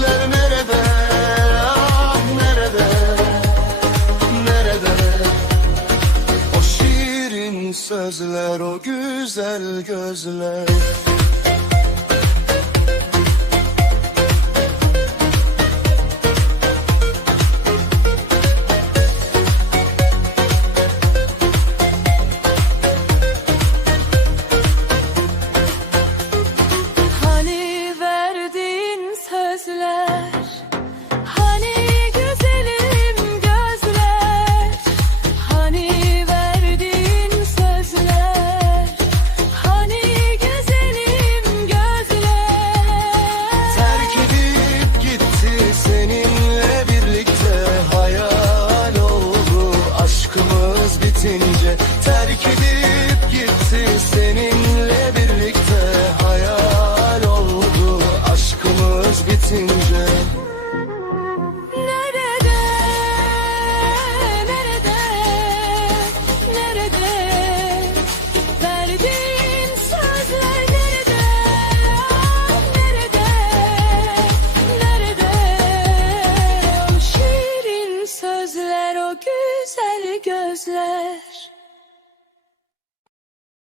Duygular nerede? Ah nerede? Nerede? O şirin sözler, o güzel gözler güzel gözler.